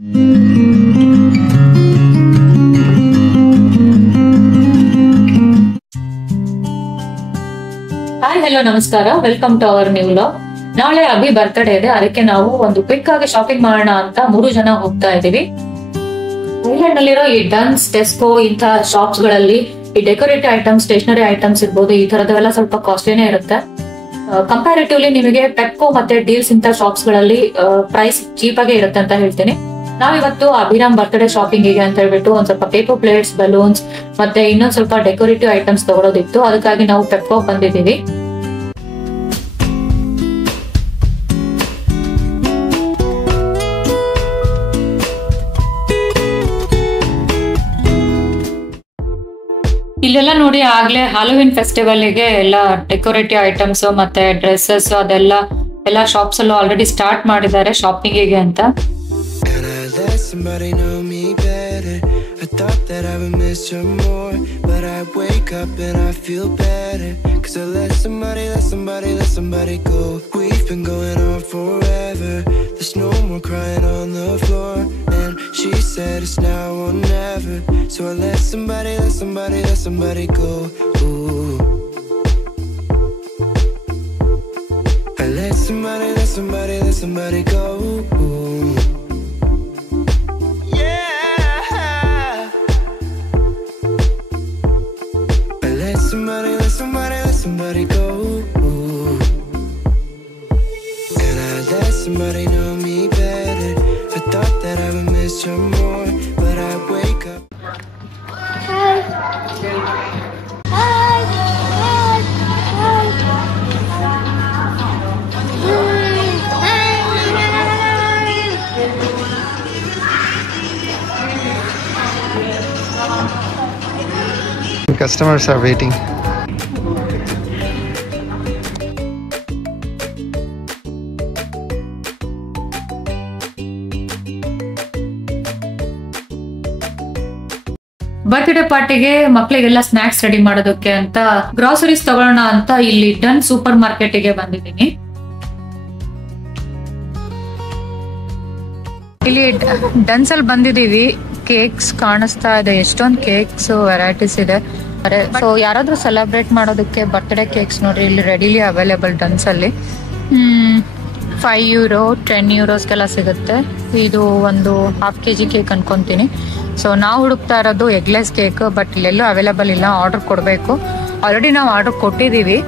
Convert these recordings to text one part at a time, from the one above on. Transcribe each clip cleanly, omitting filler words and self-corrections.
Hi hello ನಮಸ್ಕಾರ, welcome to our new vlog. ನಾಳೆ Abhi birthday ಇದೆ, ಅದಕ್ಕೆ ನಾವು ಒಂದು ಕ್ವಿಕ್ ಆಗಿ ಶಾಪಿಂಗ್ ಮಾಡೋಣ ಅಂತ 3 ಜನ ಹೋಗ್ತಾ ಇದೀವಿ. ಐಲ್ಯಾಂಡ್ ನಲ್ಲಿರೋ ಈ ಡನ್ಸ್, ಟೆಸ್ಕೋ ಇಂಥ ಶಾಪ್ಸ್ ಗಳಲ್ಲಿ ಈ ಡೆಕೋರೇಟಿವ್ ಐಟಮ್ಸ್, ಸ್ಟೇಷನರಿ ಐಟಮ್ಸ್ ಇರ್ಬೋದು, ಈ ತರದವೆಲ್ಲ ಸ್ವಲ್ಪ ಕಾಸ್ಟ್ಲಿನೇ ಇರುತ್ತೆ. ಕಂಪ್ಯಾರಿಟಿವ್ಲಿ ನಿಮಗೆ ಪೆಪ್ಕೋ ಮತ್ತೆ ಡೀಲ್ಸ್ ಇಂಥ ಶಾಪ್ಸ್ ಗಳಲ್ಲಿ ಪ್ರೈಸ್ ಚೀಪ್ ಆಗೇ ಇರುತ್ತೆ ಅಂತ ಹೇಳ್ತೀನಿ. ನಾವಿವತ್ತು ಅಭಿರಾಮ್ ಬರ್ತ್ಡೇ ಶಾಪಿಂಗ್ ಗೆ ಅಂತ ಹೇಳ್ಬಿಟ್ಟು ಒಂದ್ ಸ್ವಲ್ಪ ಪೇಪರ್ ಪ್ಲೇಟ್ಸ್, ಬಲೂನ್ಸ್ ಮತ್ತೆ ಇನ್ನೊಂದ್ ಸ್ವಲ್ಪ ಡೆಕೋರೇಟಿವ್ ಐಟಮ್ಸ್ ತಗೊಳ್ಳೋದಿತ್ತು. ಅದಕ್ಕಾಗಿ ನಾವು ಪೆಪ್ಕೋ ಬಂದಿದ್ದೀವಿ. ಇಲ್ಲೆಲ್ಲ ನೋಡಿ, ಆಗ್ಲೇ ಹಾಲೋವಿನ್ ಫೆಸ್ಟಿವಲ್ ಗೆ ಎಲ್ಲ ಡೆಕೋರೇಟಿವ್ ಐಟಮ್ಸ್ ಮತ್ತೆ ಡ್ರೆಸ್ಸಸ್ ಎಲ್ಲ ಶಾಪ್ಸ್ ಅಲ್ಲೂ ಆಲ್ರೆಡಿ ಸ್ಟಾರ್ಟ್ ಮಾಡಿದ್ದಾರೆ ಶಾಪಿಂಗ್ ಗೆ ಅಂತ. Somebody know me better. I thought that I would miss her more, but I wake up and I feel better. Cause I let somebody go. We've been going on forever. There's no more crying on the floor. And she said it's now or never. So I let somebody go. Ooh. I let somebody go. Ooh. Somebody go. Ooh. And I let somebody know me better. I thought that I would miss her more, but I wake up. Hi. Hi. Customers are waiting. Birthday ಪಾರ್ಟಿಗೆ ಮಕ್ಕಳಿಗೆಲ್ಲ snacks ready ಮಾಡೋದಕ್ಕೆ ಅಂತ groceries ತಗೊಳ್ಳೋಣ ಅಂತ ಇಲ್ಲಿ done super market ಗೆ ಬಂದಿದ್ದೀನಿ. ಇಲ್ಲಿ ಡನ್ಸ್ ಅಲ್ಲಿ ಬಂದಿದೀವಿ. ಕೇಕ್ಸ್ ಕಾಣಿಸ್ತಾ ಇದೆ, ಎಷ್ಟೊಂದು ಕೇಕ್ಸ್ ವೆರೈಟೀಸ್ ಇದೆ. ಸೊ ಯಾರಾದ್ರೂ ಸೆಲೆಬ್ರೇಟ್ ಮಾಡೋದಕ್ಕೆ ಬರ್ತ್ಡೇ ಕೇಕ್ಸ್ ನೋಡ್ರಿ, ಇಲ್ಲಿ ರೆಡಿಲಿ ಅವೈಲೇಬಲ್ ಡನ್ಸ್ ಅಲ್ಲಿ. €5 €10 ಸಿಗುತ್ತೆ. ಇದು ಒಂದು ½ kg ಕೇಕ್ ಅನ್ಕೊಂತೀನಿ. ಸೊ ನಾವು ಹುಡುಕ್ತಾ ಇರೋದು ಎಗ್ಲೆಸ್ ಕೇಕ್, ಬಟ್ ಇಲ್ಲೆಲ್ಲೂ ಅವೈಲೇಬಲ್ ಇಲ್ಲ. ಆರ್ಡರ್ ಕೊಡಬೇಕು. ಆಲ್ರೆಡಿ ನಾವು ಆರ್ಡರ್ ಕೊಟ್ಟಿದ್ದೀವಿ.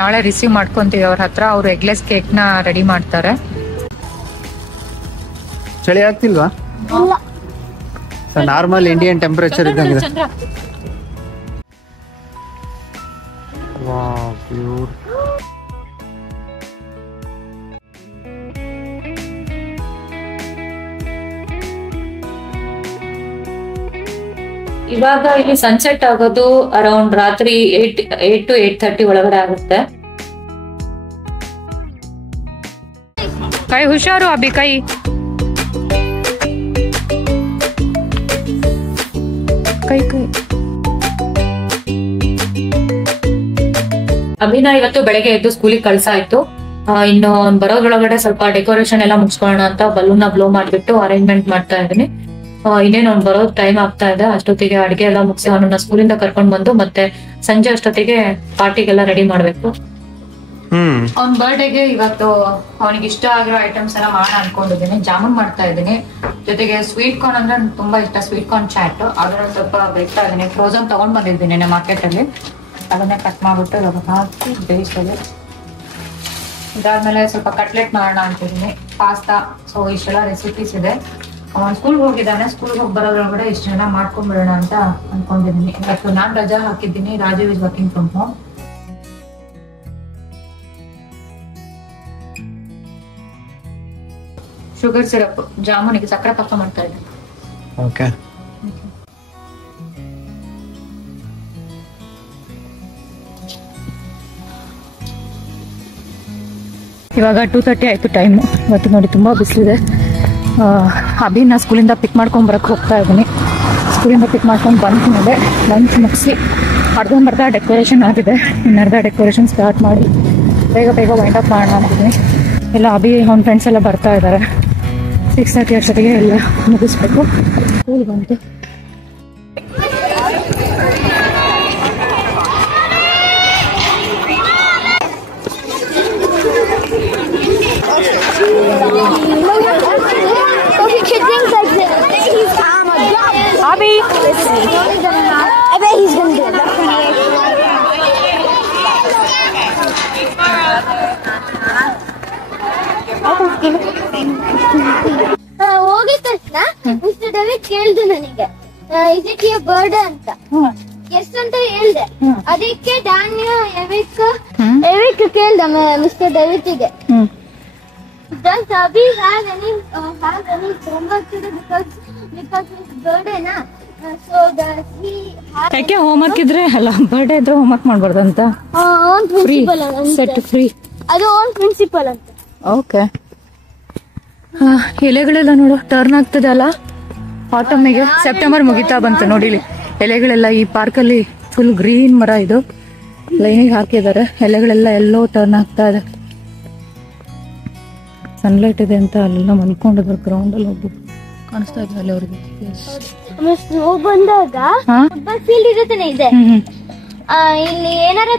ನಾಳೆ ರಿಸೀವ್ ಮಾಡ್ಕೊಂತೀವಿ ಅವ್ರ ಹತ್ರ. ಅವರು ಎಗ್ಲೆಸ್ ಕೇಕ್ನ ರೆಡಿ ಮಾಡ್ತಾರೆ. ಚಳಿ ಆಗ್ತಿಲ್ವಾ? ನಾರ್ಮಲ್ ಇಂಡಿಯನ್ ಟೆಂಪರೇಚರ್ ಇದ್ದಂಗಿದೆ. Wow, beautiful. ಇವಾಗ ಇಲ್ಲಿ ಸನ್ಸೆಟ್ ಆಗೋದು ಅರೌಂಡ್ ರಾತ್ರಿ 8 to 8:30 ಒಳಗಡೆ ಆಗುತ್ತೆ. ಕೈ ಹುಷಾರು ಅಭಿ, ಕೈ ಕೈ ಕೈ. ಅಭಿನ ಇವತ್ತು ಬೆಳಗ್ಗೆ ಎದ್ದು ಸ್ಕೂಲಿಗೆ ಕಳ್ಸಾಯ್ತು. ಇನ್ನು ಬರೋದ್ರೊಳಗಡೆ ಸ್ವಲ್ಪ ಡೆಕೋರೇಷನ್ ಎಲ್ಲ ಮುಗಿಸ್ಕೊಳ್ಳೋಣ ಅಂತ ಬಲೂನ್ ಬ್ಲೋ ಮಾಡ್ಬಿಟ್ಟು ಅರೇಂಜ್ಮೆಂಟ್ ಮಾಡ್ತಾ ಇದ್ದೀನಿ. ಇನ್ನೇನು ಅವ್ನು ಬರೋದು ಟೈಮ್ ಆಗ್ತಾ ಇದೆ. ಅಷ್ಟೊತ್ತಿಗೆ ಅಡಿಗೆ ಎಲ್ಲ ಮುಗಿಸಿ ಅವನನ್ನ ಸ್ಕೂಲಿಂದ ಕರ್ಕೊಂಡ್ ಬಂದು ಮತ್ತೆ ಸಂಜೆ ಅಷ್ಟೊತ್ತಿಗೆ ಪಾರ್ಟಿಗೆಲ್ಲ ರೆಡಿ ಮಾಡ್ಬೇಕು. ಅವ್ನ ಬರ್ಡೇಗೆ ಇವತ್ತು ಅವನಿಗೆ ಇಷ್ಟ ಆಗಿರೋ ಐಟಮ್ಸ್ ಎಲ್ಲ ಮಾಡೋಣ ಅನ್ಕೊಂಡಿದ್ದೀನಿ. ಜಾಮೂನ್ ಮಾಡ್ತಾ ಇದ್ದೀನಿ, ಜೊತೆಗೆ ಸ್ವೀಟ್ ಕಾರ್ನ್ ಅಂದ್ರೆ ತುಂಬಾ ಇಷ್ಟ. ಸ್ವೀಟ್ ಕಾರ್ನ್ ಚಾಟ್ ಅದನ್ನ ಸ್ವಲ್ಪ ಬೇಯ್ತಾ ಇದ್ದೀನಿ. ಫ್ರೋಸನ್ ತಗೊಂಡ್ ಬಂದಿದ್ದೀನಿ ಮಾರ್ಕೆಟ್ ಅಲ್ಲಿ. ಅದನ್ನೇ ಕಟ್ ಮಾಡ್ಬಿಟ್ಟು ಇವಾಗ ಹಾಕಿ ಬೇಯಿಸೋದು. ಇದಾದ್ಮೇಲೆ ಸ್ವಲ್ಪ ಕಟ್ಲೆಟ್ ಮಾಡೋಣ ಅಂತಿದ್ದೀನಿ, ಪಾಸ್ತಾ. ಸೊ ಇಷ್ಟೆಲ್ಲ ರೆಸಿಪೀಸ್ ಇದೆ. ಅವನ್ ಸ್ಕೂಲ್ಗೆ ಹೋಗಿದ್ದಾನೆ. ಸ್ಕೂಲ್ಗೆ ಹೋಗಿ ಬರೋದ್ರೊಳಗಡೆ ಇಷ್ಟೆಲ್ಲ ಮಾಡ್ಕೊಂಡ್ಬಿಡೋಣ ಅಂತ ಅನ್ಕೊಂಡಿದ್ದೀನಿ. ಇವತ್ತು ನಾನ್ ರಜಾ ಹಾಕಿದ್ದೀನಿ. Rajeev is working from home. Sugar syrup ಜಾಮೂನಿಗೆ ಸಕ್ಕರೆ ಪಾಕ ಮಾಡ್ತಾ ಇದ್ದೀನಿ. ಓಕೆ. ಇವಾಗ 2:30 ಆಯ್ತು ಟೈಮ್. ಇವತ್ತು ನೋಡಿ ತುಂಬಾ ಬಿಸಿಲಿದೆ. ಅಭಿನ ಸ್ಕೂಲಿಂದ ಪಿಕ್ ಮಾಡ್ಕೊಂಡ್ ಬರಕ್ ಹೋಗ್ತಾ ಇದ್ದೀನಿ. ಸ್ಕೂಲಿಂದ ಪಿಕ್ ಮಾಡ್ಕೊಂಡು ಬಂದ್ಮೇಲೆ ಲಂಚ್ ಮುಗಿಸಿ ಅರ್ಧಂಬರ್ಧ ಡೆಕೋರೇಷನ್ ಆಗಿದೆ. ಇನ್ನರ್ಧ ಡೆಕೋರೇಷನ್ ಸ್ಟಾರ್ಟ್ ಮಾಡಿ ಬೇಗ ಬೇಗ ವೈಂಡ್ ಅಪ್ ಮಾಡೋಣ ಅಂತೀನಿ. ಎಲ್ಲ ಅಭಿ ಅವ್ನ ಫ್ರೆಂಡ್ಸ್ ಎಲ್ಲ ಬರ್ತಾ ಇದ್ದಾರೆ. 6:30 ಅಷ್ಟೊತ್ತಿಗೆ ಎಲ್ಲ ಮುಗಿಸ್ಬೇಕು. ಸ್ಕೂಲ್ ಬಂತು. Abby! I bet he's gonna do it. ಹೋಗಿದ ತಕ್ಷಣ ಮಿಸ್ಟರ್ ಡೇವಿಡ್ ಕೇಳ್ದು ನನಗೆ ಇದಕ್ಕೆ ಬರ್ಡ್ ಅಂತ ಎಷ್ಟು ಅಂತ ಹೇಳ್ದೆ. ಅದಕ್ಕೆ ಡ್ಯಾನಿಯಲ್ ಎವಿಕ್ ಕೇಳ್ದ mister ಡೇವಿಡ್ಗೆ Does Abby have any homework to do because his birthday na? So does he have? ಯಾಕೆ ಹೋಮ್ವರ್ಕ್ ಇದ್ರೆ ಅಲ್ಲ, ಬರ್ಡೇ ಇದ್ರೆ ಹೋಮ್ವರ್ಕ್ ಮಾಡ್ಬಾರ್ದು ಅಂತ. own principal set free. ಅದು own principal ಅಂತ. ಓಕೆ. ಎಲೆಗಳೆಲ್ಲ ನೋಡು ಟರ್ನ್ ಆಗ್ತದೆ ಅಲ್ಲ ಆಟಮಿಗೆ. ಸೆಪ್ಟೆಂಬರ್ ಮುಗಿತಾ ಬಂತು ನೋಡಿ. ಎಲೆಗಳೆಲ್ಲ ಈ ಪಾರ್ಕ್ ಅಲ್ಲಿ ಫುಲ್ ಗ್ರೀನ್ ಮರ, ಇದು ಲೈನಿಗೆ ಹಾಕಿದ್ದಾರೆ. ಎಲೆಗಳೆಲ್ಲ ಎಲ್ಲೋ ಟರ್ನ್ ಆಗ್ತಾ ಇದೆ. ಸನ್ಲೈಟ್ ಇದೆ ಅಂತ ಅಲ್ಲೆಲ್ಲ ಮಲ್ಕೊಂಡಿದ್ರು. ಗ್ರೌಂಡ್ ಅಲ್ಲಿ ಒಬ್ಬರು ಕಾಣಿಸ್ತಾ ಇದ್ವಿ ಅಲ್ಲಿ ಅವ್ರಿಗೆ. ಸ್ನೋ ಬಂದಾಗ ಫುಟ್ಬಾಲ್ ಫೀಲ್ಡ್ ಇರುತ್ತಾನೆ ಇದೆ. ಇಲ್ಲಿ ಏನಾರ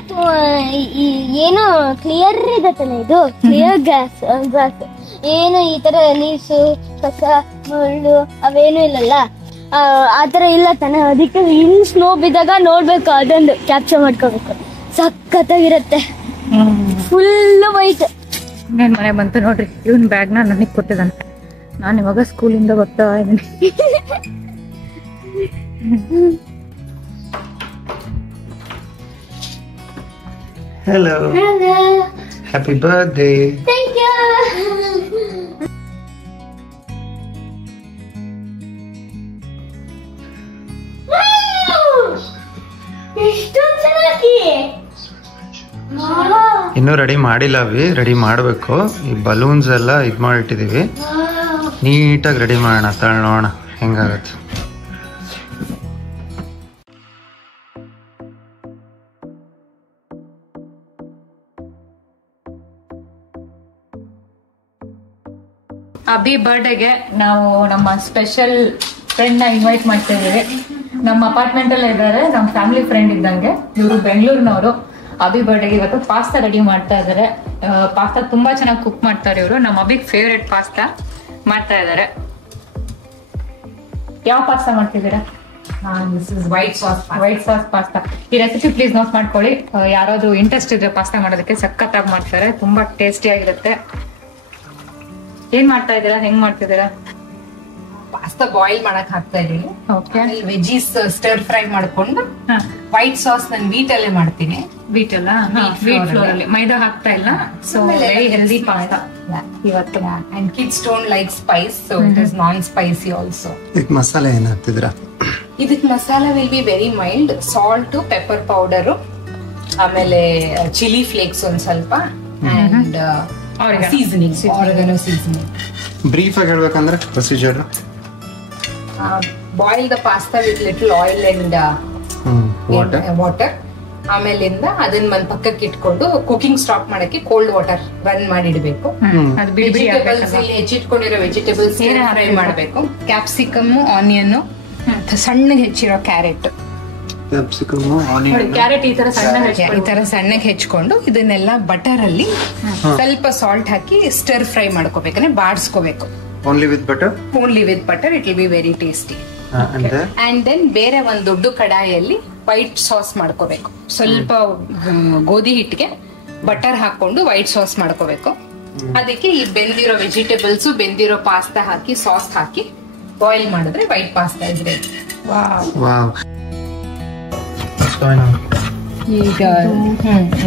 ಏನು ಕ್ಲಿಯರ್ ಇದತ್ತಾನೆ, ಇದು ಕ್ಲಿಯರ್ ಗ್ಲಾಸ್ ಏನು ಈ ತರ ನೀಸು ಕಸ ಮುಳ್ಳು ಅವೇನು ಇಲ್ಲಲ್ಲ, ಆತರ ಇಲ್ಲ ತಾನೆ. ಅದಕ್ಕೆ ಇಲ್ಲಿ ಸ್ನೋ ಬಿದ್ದಾಗ ನೋಡ್ಬೇಕು, ಅದೊಂದು ಕ್ಯಾಪ್ಚರ್ ಮಾಡ್ಕೋಬೇಕು. ಸಖತ್ತಾಗಿರತ್ತೆ, ಫುಲ್ ವೈಟ್. ಇನ್ನೇನ್ ಮನೆ ಬಂತು ನೋಡ್ರಿ. ಇವನ್ ಬ್ಯಾಗ್ ನ ನನಗ್ ಕೊಟ್ಟಿದ್ದಾನೆ. ನಾನು ಇವಾಗ ಸ್ಕೂಲಿಂದ ಬರ್ತಾ ಇದ್ದೀನಿ. Hello. Happy birthday. Thank you. ಎಷ್ಟೊಂದು ಚೆನ್ನಾಗಿ ಇನ್ನೂ ರೆಡಿ ಮಾಡಿಲ್ಲ ಅವಿ, ರೆಡಿ ಮಾಡಬೇಕು. ಈ ಬಲೂನ್ಸ್ ಎಲ್ಲ ಇದು ಮಾಡಿಟ್ಟಿದೀವಿ, ನೀಟಾಗಿ ರೆಡಿ ಮಾಡೋಣ. ನೋಡೋಣ ಹೆಂಗಾಗತ್ತೆ. ಅಭಿ ಬರ್ಡೇಗೆ ನಾವು ನಮ್ಮ ಸ್ಪೆಷಲ್ ಫ್ರೆಂಡ್ ನ ಇನ್ವೈಟ್ ಮಾಡ್ತಾ ಇದೀವಿ. ನಮ್ಮ ಅಪಾರ್ಟ್ಮೆಂಟ್ ಅಲ್ಲೇ ಇದ್ದಾರೆ, ನಮ್ಮ ಫ್ಯಾಮಿಲಿ ಫ್ರೆಂಡ್ ಇದ್ದಂಗೆ. ಇವರು ಬೆಂಗಳೂರಿನವರು. ಅಭಿ ಬರ್ಡೇಗೆ ಇವತ್ತು ಪಾಸ್ತಾ ರೆಡಿ ಮಾಡ್ತಾ ಇದ್ದಾರೆ. ಪಾಸ್ತಾ ತುಂಬಾ ಚೆನ್ನಾಗಿ ಕುಕ್ ಮಾಡ್ತಾರೆ ಇವರು. ನಮ್ಮ ಅಭಿಗ್ ಫೇವ್ರೆಟ್ ಪಾಸ್ತಾ ಮಾಡ್ತಾ ಇದ್ದಾರೆ. ಯಾವ ಪಾಸ್ತಾ ಮಾಡ್ತಿದ್ದೀರಾ? White sauce pasta. ಈ ರೆಸಿಪಿ ಪ್ಲೀಸ್ ನೋಟ್ ಮಾಡ್ಕೊಳ್ಳಿ. ಯಾರಾದ್ರೂ ಇಂಟ್ರೆಸ್ಟ್ ಇದ್ರೆ ಪಾಸ್ತಾ ಮಾಡೋದಕ್ಕೆ ಸಖತ್ತಾಗಿ ಮಾಡ್ತಾರೆ, ತುಂಬಾ ಟೇಸ್ಟಿ ಆಗಿರುತ್ತೆ. ಏನ್ ಮಾಡ್ತಾ ಇದ್ದೀರಾ? ಹೆಂಗ್ ಮಾಡ್ತಿದ್ದೀರಾ? ಪಾಸ್ತಾ ಬಾಯ್ಲ್ ಮಾಡಕ್ ಹಾಕ್ತಾ ಇದೀನಿ. ಓಕೆ. ವೆಜೀಸ್ ಸ್ಟರ್ ಫ್ರೈ ಮಾಡ್ಕೊಂಡು ವೈಟ್ ಸಾಸ್ ನಾನು ವೀಟ್ ಅಲ್ಲೇ ಮಾಡ್ತೀನಿ. ವೀಟ್ ಅಲ್ಲ, ವೀಟ್ ಫ್ಲೋರ್ ಅಲ್ಲಿ ಮೈದಾ ಹಾಕ್ತಾ ಇಲ್ಲ. ಸೊ ವೆರಿ ಹೆಲ್ದಿ ಪಾಸ್ತಾ ಇವತ್ತು. And kids don't like Spice, so it is non spicy also. ಇದಕ್ಕೆ ಮಸಾಲೆ ಏನ್ ಹಾಕ್ತಿದ್ದೀರಾ? ಇದಕ್ masala will be very mild. Salt, pepper powder, ಆಮೇಲೆ ಚಿಲ್ಲಿ ಫ್ಲೇಕ್ಸ್ ಒಂದ್ ಸ್ವಲ್ಪ, and seasoning, organo seasoning. Brief ಆಗಿ ಹೇಳ್ಬೇಕಂದ್ರೆ procedure: boil the pasta with little oil and water. ಆಮೇಲಿಂದ ಅದನ್ನ ಒಂದ್ ಪಕ್ಕಕ್ಕೆ ಇಟ್ಕೊಂಡು ಕುಕಿಂಗ್ ಸ್ಟಾಪ್ ಮಾಡಕ್ಕೆ ಕೋಲ್ಡ್ ವಾಟರ್ ರನ್ ಮಾಡಿ ಇಡಬೇಕು. ವೆಜಿಟೇಬಲ್ಸ್ ಇಲ್ಲಿ ಹೆಚ್ಚಿಟ್ಕೊಂಡಿರೋ ವೆಜಿಟೇಬಲ್ಸ್ ಫ್ರೈ ಮಾಡಬೇಕು. ಕ್ಯಾಪ್ಸಿಕಮ್, ಆನಿಯನ್, ಸಣ್ಣಗೆ ಹೆಚ್ಚಿರೋ ಕ್ಯಾರೆಟ್, ಕ್ಯಾರೆಟ್ ಈ ತರ ಸಣ್ಣಗೆ ಹೆಚ್ಕೊಂಡು ಇದನ್ನೆಲ್ಲ ಬಟರ್ ಅಲ್ಲಿ ಸ್ವಲ್ಪ ಸಾಲ್ಟ್ ಹಾಕಿ ಸ್ಟರ್ ಫ್ರೈ ಮಾಡ್ಕೋಬೇಕಂದ್ರೆ ಬಾಡ್ಸ್ಕೋಬೇಕು. Only with butter it will be very tasty. And then ಬೇರೆ ಒಂದ್ ದೊಡ್ಡ ಕಡಾಯಿಯಲ್ಲಿ ವೈಟ್ ಸಾಸ್ ಮಾಡ್ಕೋಬೇಕು. ಸ್ವಲ್ಪ ಗೋಧಿ ಹಿಟ್ಟಿಗೆ ಬಟರ್ ಹಾಕೊಂಡು ವೈಟ್ ಸಾಸ್ ಮಾಡ್ಕೋಬೇಕು. ಅದಕ್ಕೆ ಈ ಬೆಂದಿರೋ ವೆಜಿಟೇಬಲ್ಸ್, ಬೆಂದಿರೋ ಪಾಸ್ತಾ ಹಾಕಿ ಸಾಸ್ ಹಾಕಿ ಬಾಯ್ಲ್ ಮಾಡಿದ್ರೆ ವೈಟ್ ಪಾಸ್ತಾ ಇಸ್ ರೆಡಿ. ಈಗ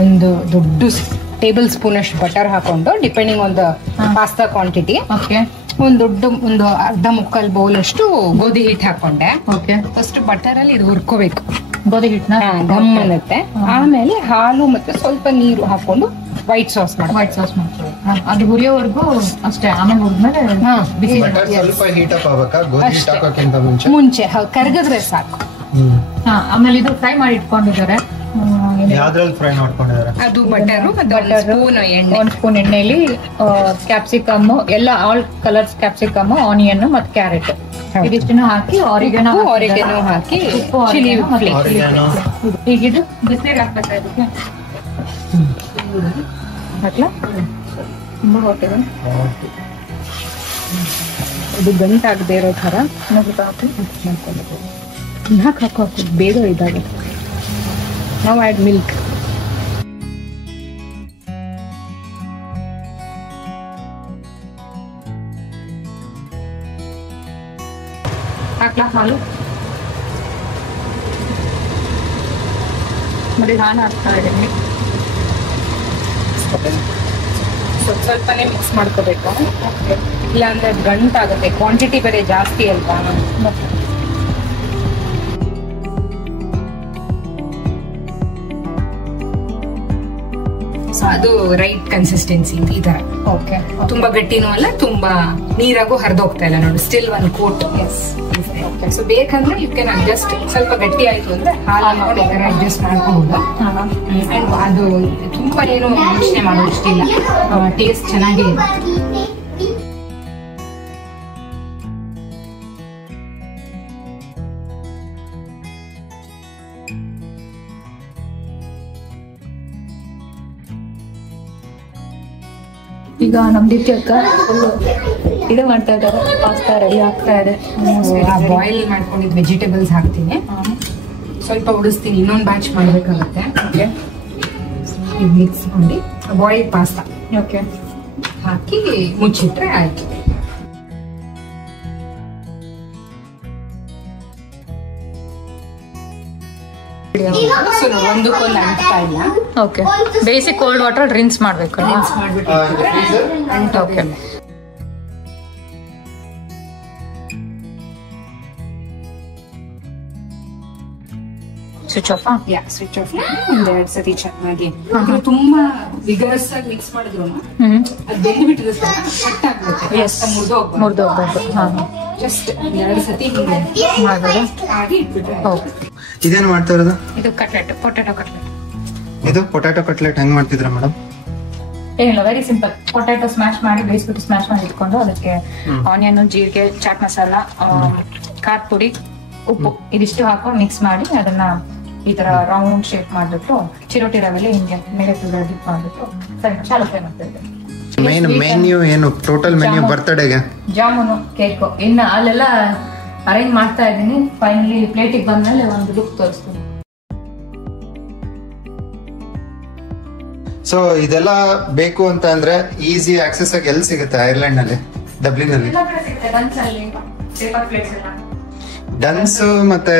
ಒಂದು ದೊಡ್ಡ ಟೇಬಲ್ ಸ್ಪೂನ್ ಅಷ್ಟು ಬಟರ್ ಹಾಕೊಂಡು, depending on the pasta quantity, ಒಂದು ಅರ್ಧ ಮುಕ್ಕಾಲ್ ಬೌಲ್ ಅಷ್ಟು ಗೋಧಿ ಹಿಟ್ಟು ಹಾಕೊಂಡೆ. ಫಸ್ಟ್ ಬಟರ್ ಅಲ್ಲಿ ಇದು ಹುರ್ಕೋಬೇಕು, ಗೋಧಿ ಹಿಟ್ಟನ್ನ ಘಮ್ ಅನ್ನತ್ತೆ. ಆಮೇಲೆ ಹಾಲು ಮತ್ತೆ ಸ್ವಲ್ಪ ನೀರು ಹಾಕೊಂಡು ವೈಟ್ ಸಾಸ್ ಮಾಡ್ತೀವಿ. ಅದು ಹುರಿಯೋವರೆಗೂ ಅಷ್ಟೇ. ಆಮೇಲೆ ಮುಂಚೆ ಕರ್ಗದ್ರೆ ಸಾಕು. ಆಮೇಲೆ ಇದು ಫ್ರೈ ಮಾಡಿ ಇಟ್ಕೊಂಡಿದ್ದಾರೆ. ಯಾವ್ದ್ರಲ್ಲಿ ಫ್ರೈ ಮಾಡ್ಕೊಂಡಿದ್ದಾರೆ? ಅದು ಬಟರು ಮತ್ತೆ ಒಂದು ಸ್ಪೂನ್ ಎಣ್ಣೆ. 1 ಸ್ಪೂನ್ ಎಣ್ಣೆಲಿ ಕ್ಯಾಪ್ಸಿಕಮ್ ಎಲ್ಲ ಆಲ್ ಕಲರ್ಸ್ ಕ್ಯಾಪ್ಸಿಕಮ್, ಆನಿಯನ್ ಮತ್ತೆ ಕ್ಯಾರೆಟ್ ಇದಿಷ್ಟನ್ನು ಹಾಕಿ ಆರಿಗನೋ ಹಾಕಿ ಚಿಲ್ಲಿ Oregano. ಈಗ ಇದು ಬಿಸಿನೀರು ಹಾಕ್ಬೇಕಾ ಇದಕ್ಕೆ? ಹಾಕ್ಲಾ? ತುಂಬಾ ಹೊಟ್ಟಿದೆ. ಇದು ಗಂಟಾಗದೆ ಇರೋ ತರ ಹಾಕು ಬೇಗ ಇದಾಗುತ್ತೆ. ನಾವು ಆ್ಯಡ್ ಮಿಲ್ಕ್. ಹಾಕ್ಲಾ ಹಾಲು? ಮತ್ತೆ ನಾನು ಹಾಕ್ತಾ ಇದ್ದೀನಿ. ಸ್ವಲ್ಪನೇ ಮಿಕ್ಸ್ ಮಾಡ್ಕೋಬೇಕು, ಇಲ್ಲಾಂದ್ರೆ ಗಂಟಾಗುತ್ತೆ. ಕ್ವಾಂಟಿಟಿ ಬೇರೆ ಜಾಸ್ತಿ ಅಲ್ವಾ. ಅದು ರೈಟ್ ಕನ್ಸಿಸ್ಟೆನ್ಸಿ ಈ ತರ. ಓಕೆ, ತುಂಬಾ ಗಟ್ಟಿನೂ ಅಲ್ಲ, ತುಂಬಾ ನೀರಾಗೂ ಹರಿದೋಗ್ತಾ ಇಲ್ಲ ನೋಡಿ. Still one coat. ಸೊ ಬೇಕಂದ್ರೆ ಯು ಕ್ಯಾನ್ ಅಡ್ಜಸ್ಟ್. ಸ್ವಲ್ಪ ಗಟ್ಟಿ ಆಯ್ತು ಅಂದ್ರೆ ಹಾಲು ಅಡ್ಜಸ್ಟ್ ಮಾಡ್ಕೋಬಹುದು. ಅಂಡ್ ಅದು ತುಂಬಾ ಏನು ಯೋಚನೆ ಮಾಡೋಷ್ಟಿಲ್ಲ, ಟೇಸ್ಟ್ ಚೆನ್ನಾಗೇ ಇದೆ. ಈಗ ನಮ್ ದೀಪ್ತಿ ಅಕ್ಕ ಇದು ಮಾಡ್ತಾ ಇದ್ದಾರೆ, ಪಾಸ್ತಾ ರೆಡಿ ಆಗ್ತಾ ಇದೆ. ಬಾಯ್ಲ್ ಮಾಡ್ಕೊಂಡಿದ್ ವೆಜಿಟೇಬಲ್ಸ್ ಹಾಕ್ತೀನಿ, ಸ್ವಲ್ಪ ಉಡಿಸ್ತೀನಿ, ಇನ್ನೊಂದು ಬ್ಯಾಚ್ ಮಾಡ್ಬೇಕಾಗುತ್ತೆ. ಇದು ಮಿಕ್ಸ್ ಮಾಡಿ ಬಾಯ್ಲ್ ಪಾಸ್ತಾ ಓಕೆ ಹಾಕಿ ಮುಚ್ಚಿಟ್ರೆ ಆಯ್ತು. ಒಂದಕ್ಕೊಂದು ಅಂಟ್ತಾ ಇಲ್ಲ. Okay, basic cold water rinse ಮಾಡ್ಬೇಕು. ರಿನ್ಸ್ ಮಾಡ್ಬಿಟ್ಟು okay, switch off. Switch off. ಒಂದೆರಡು ಸತಿ ಚೆನ್ನಾಗಿ ತುಂಬಾ ವಿಗರಸ್ ಆಗಿ ಮಿಕ್ಸ್ ಮಾಡಿದ್ರು ಅದು ಬೆಂದ್ಬಿಟ್ಟಿದೆ, ಕಟ್ ಆಗ್ಬಿಡುತ್ತೆ, ಮುರಿದೋಗ್ಬಾರ್ದು. ಜಸ್ಟ್ 2 ಸತಿ ಮಾಡ್ಬೋದು. ಹಾಗೆ ಇಟ್ಬಿಟ್ರೆ. ಇದೇನ್ ಮಾಡ್ತಾ ಇರೋದು? ಇದು ಕಟ್ಲೆಟ್, ಪೊಟ್ಯಾಟೊ ಕಟ್ಲೆಟ್. ಇದು ಪೊಟ್ಯಾಟೊ ಕಟ್ಲೆಟ್ ಹೆಂಗ್ ಮಾಡ್ತಿದ್ರ ಮೇಡಮ್? ಏನಿಲ್ಲ, ವೆರಿ ಸಿಂಪಲ್. ಪೊಟ್ಯಾಟೊ ಸ್ಮ್ಯಾಶ್ ಮಾಡಿ, ಬೇಯಿಸ್ಬಿಟ್ಟು ಸ್ಮ್ಯಾಶ್ ಮಾಡಿ ಇಟ್ಕೊಂಡು ಅದಕ್ಕೆ ಆನಿಯನ್, ಜೀರಿಗೆ, ಚಾಟ್ ಮಸಾಲ, ಖಾರದ ಪುಡಿ, ಉಪ್ಪು ಇದಿಷ್ಟು ಹಾಕೊಂಡು ಮಿಕ್ಸ್ ಮಾಡಿ ಅದನ್ನ ಈ ತರ ರೌಂಡ್ ಶೇಪ್ ಮಾಡ್ಬಿಟ್ಟು ಚಿರೋಟಿ ರವೆಲೆ ಹಿಂಗೆ ಮೇಲೆ ಡಿಪ್ ಮಾಡ್ಬಿಟ್ಟು ಚಾಲು ಫ್ರೈ ಮಾಡ್ತಾ ಇದ್ದೆ. ಮೆನ್ಯೂ ಏನು ಟೋಟಲ್ ಮೆನ್ಯೂ ಬರ್ತಡೆಗೆ? ಜಾಮೂನು, ಕೇಕ್ ಇನ್ನ ಅಲ್ಲೆಲ್ಲ ಅರೇಂಜ್ ಮಾಡ್ತಾ ಇದ್ದೀನಿ. ಫೈನಲಿ ಪ್ಲೇಟಿಗೆ ಬಂದ್ಮೇಲೆ ಒಂದು ಲುಕ್ ತೋರಿಸ್ತೀನಿ. ಸೊ ಇದೆಲ್ಲ ಬೇಕು ಅಂತ ಅಂದ್ರೆ ಈಸಿ ಆಕ್ಸೆಸ್ ಆಗಿ ಎಲ್ಲಿ ಸಿಗುತ್ತೆ? ಐರ್ಲೆಂಡ್ ನಲ್ಲಿ, ಡಬ್ಲಿನ್ ನಲ್ಲಿ ಡನ್ಸ್ ಮತ್ತೆ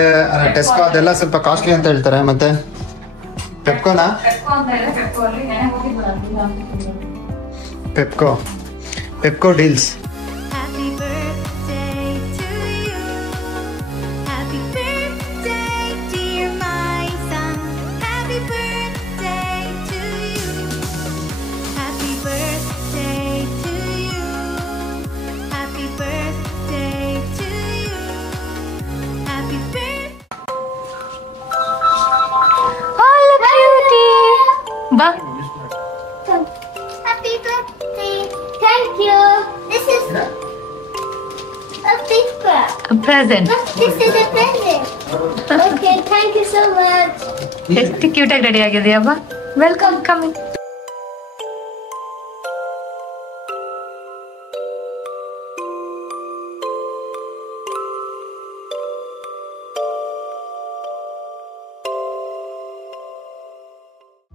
ಟೆಸ್ಕೋ ಅದೆಲ್ಲ ಸ್ವಲ್ಪ ಕಾಸ್ಟ್ಲಿ ಅಂತ ಹೇಳ್ತಾರೆ. ಮತ್ತೆ ಪೆಪ್ಕೋನಾ? ಪೆಪ್ಕೋ deals. Happy birthday to you. Happy birthday, dear my son. Happy birthday to you. Happy birthday to you. Happy birthday to you. Happy birthday. Hello, beauty. ಬಾ. Happy birthday. Thank you. This is a paper. A present. Look, this is a present. Okay, thank you so much. ಎಷ್ಟು cute ಆಗಿ ready ಆಗಿದೆಯಾ ಬಾ. Welcome, coming.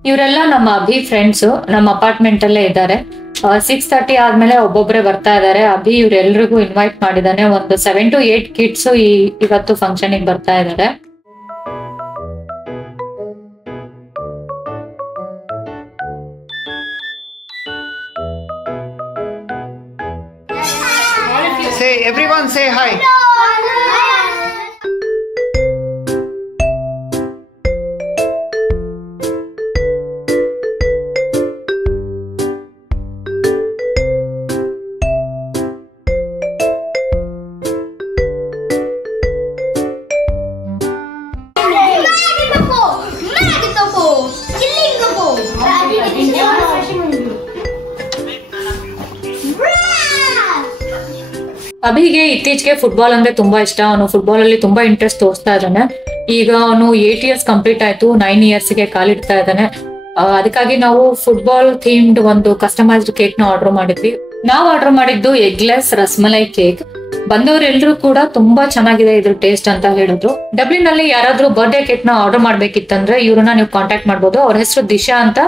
ಇವರೆಲ್ಲ ನಮ್ಮ Abhi friends, ನಮ್ಮ apartment ಅಲ್ಲೇ ಇದ್ದಾರೆ. 6:30 ಆದ್ಮೇಲೆ ಒಬ್ಬೊಬ್ರೆ ಬರ್ತಾ ಇದಾರೆ. ಅಭಿ ಇವ್ರೆಲ್ರಿಗೂ ಇನ್ವೈಟ್ ಮಾಡಿದಾನೆ. ಒಂದು 7 to 8 ಕಿಡ್ಸ್ ಇವತ್ತು ಫಂಕ್ಷನ್ ಬರ್ತಾ ಇದಾರೆ. Say everyone say hi. ಅಭಿಗೆ ಇತ್ತೀಚೆಗೆ ಫುಟ್ಬಾಲ್ ಅಂದ್ರೆ ತುಂಬಾ ಇಷ್ಟ. ಅವನು ಫುಟ್ಬಾಲ್ ಅಲ್ಲಿ ತುಂಬಾ ಇಂಟ್ರೆಸ್ಟ್ ತೋರಿಸ್ತಾ ಇದ್ದಾನೆ. ಈಗ ಅವನು 8 years ಕಂಪ್ಲೀಟ್ ಆಯ್ತು, 9 yearsಗೆ ಕಾಲಿಡ್ತಾ ಇದ್ದಾನೆ. ಅದಕ್ಕಾಗಿ ನಾವು ಫುಟ್ಬಾಲ್ ಥೀಮ್ಡ್ ಒಂದು ಕಸ್ಟಮೈಸ್ಡ್ ಕೇಕ್ ನ ಆರ್ಡರ್ ಮಾಡಿದ್ವಿ. ನಾವು ಆರ್ಡರ್ ಮಾಡಿದ್ದು ಎಗ್ಲೆಸ್ ರಸ್ಮಲೈ ಕೇಕ್. ಬಂದವರೆಲ್ಲರೂ ಕೂಡ ತುಂಬಾ ಚೆನ್ನಾಗಿದೆ ಇದ್ರ ಟೇಸ್ಟ್ ಅಂತ ಹೇಳಿದ್ರು. ಡಬ್ಲಿನ್ ನಲ್ಲಿ ಯಾರಾದ್ರೂ ಬರ್ಡೇ ಕೇಕ್ ನ ಆರ್ಡರ್ ಮಾಡ್ಬೇಕಿತ್ತಂದ್ರೆ ಇವ್ರನ್ನ ನೀವು ಕಾಂಟ್ಯಾಕ್ಟ್ ಮಾಡ್ಬೋದು. ಅವ್ರ ಹೆಸರು ದಿಶಾ ಅಂತ.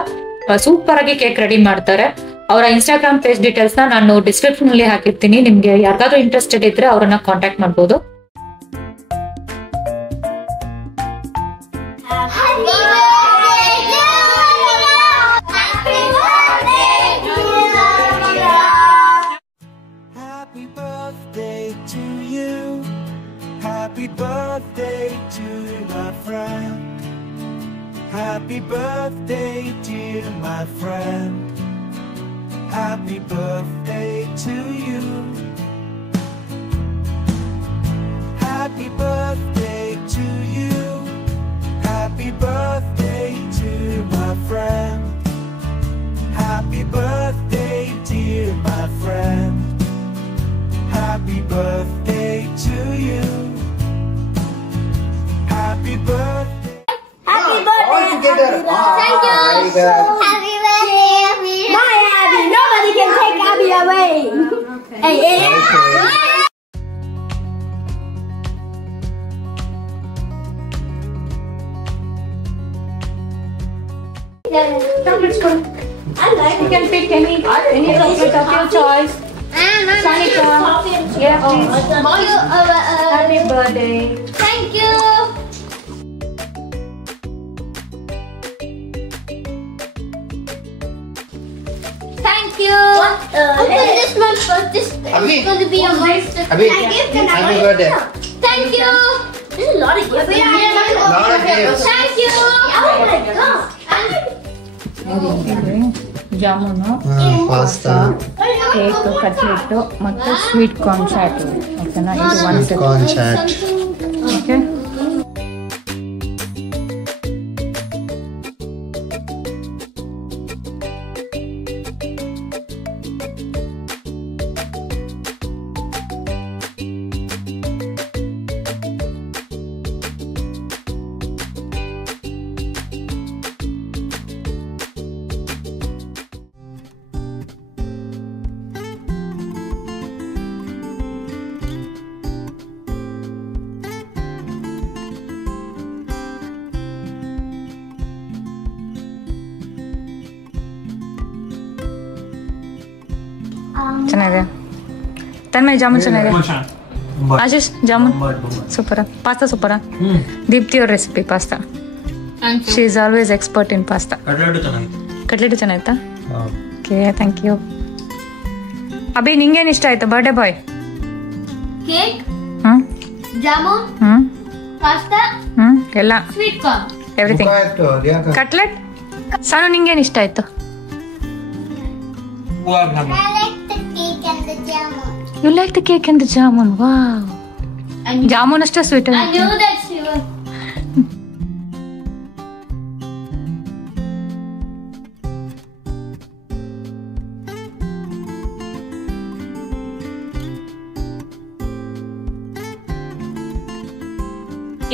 ಸೂಪರ್ ಆಗಿ ಕೇಕ್ ರೆಡಿ ಮಾಡ್ತಾರೆ. ಅವರ ಇನ್ಸ್ಟಾಗ್ರಾಮ್ ಪೇಜ್ ಡೀಟೇಲ್ಸ್ ನ ನಾನು ಡಿಸ್ಕ್ರಿಪ್ಷನ್ ಅಲ್ಲಿ ಹಾಕಿರ್ತೀನಿ. ನಿಮ್ಗೆ ಯಾರಿಗಾದ್ರೂ ಇಂಟ್ರೆಸ್ಟೆಡ್ ಇದ್ರೆ ಅವರನ್ನ ಕಾಂಟ್ಯಾಕ್ಟ್ ಮಾಡ್ಬೋದು. Happy birthday to my friend. Happy birthday, dear my friend. Happy birthday to you. Happy birthday to you. Happy birthday to my friend. Happy birthday, dear my friend. Happy birthday to you. Happy birthday. Happy birthday. All together. Thank you. Very good. Happy birthday. My Abby. Nobody can take Abby away. Hey, hey. I like. You can pick any chocolate of your choice. Sanika. Yeah, please. Happy birthday. Thank you. Thank you. Open this one first. This Abhi. is going to be a monster. Abhi, Gift and happy I- birthday. Thank you. There's a lot of gifts. Lot of gifts. Thank you. Oh my god. Jamun, pasta, cake, cutlet ಮತ್ತು sweet corn chat. ಓಕೆನಾ? ಇದು ಒಂದು sweet corn chat. Okay. ಚೆನ್ನಾಗಿದೆ. ತನ್ಮಯ್ ಜಾಮೂನ್ ಚೆನ್ನಾಗಿದೆ. ಆಶೀಶ್ ಜಾಮೂನ್ ಸೂಪರಾ. Pasta ಸೂಪರಾ. ದೀಪ್ತಿ ಅವ್ರ recipe pasta. She is always expert in pasta. Cutlet ಚೆನ್ನಾಯ್ತಾ? Okay, thank you. ಅಭಿ ನಿಂಗೇನು ಇಷ್ಟ ಆಯ್ತು birthday boy? Cake, hmm jamun, hmm pasta, hmm ಎಲ್ಲ sweet corn. ಎವ್ರಿಥಿಂಗ್. ಮುಖ ಇಟ್ಟು ಅದ್ಯಾಕ? ಕಟ್ಲೆಟ್. ಸಾನು ನಿಂಗೇನು ಇಷ್ಟ ಆಯ್ತು? I like the cake and the jamun. You like the cake and the jamun. Wow. Jamun ಅಷ್ಟೇ sweet. I knew that she was.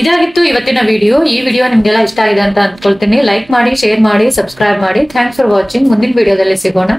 ಇದಾಗಿತ್ತು ಇವತ್ತಿನ video. ಈ video ನಿಮ್ಗೆಲ್ಲ ಇಷ್ಟ ಆಗಿದೆ ಅಂತ ಅಂದ್ಕೊಳ್ತೀನಿ. ಲೈಕ್ ಮಾಡಿ, ಶೇರ್ ಮಾಡಿ, ಸಬ್ಸ್ಕ್ರೈಬ್ ಮಾಡಿ. Thanks for watching. ಮುಂದಿನ ವಿಡಿಯೋದಲ್ಲಿ ಸಿಗೋಣ.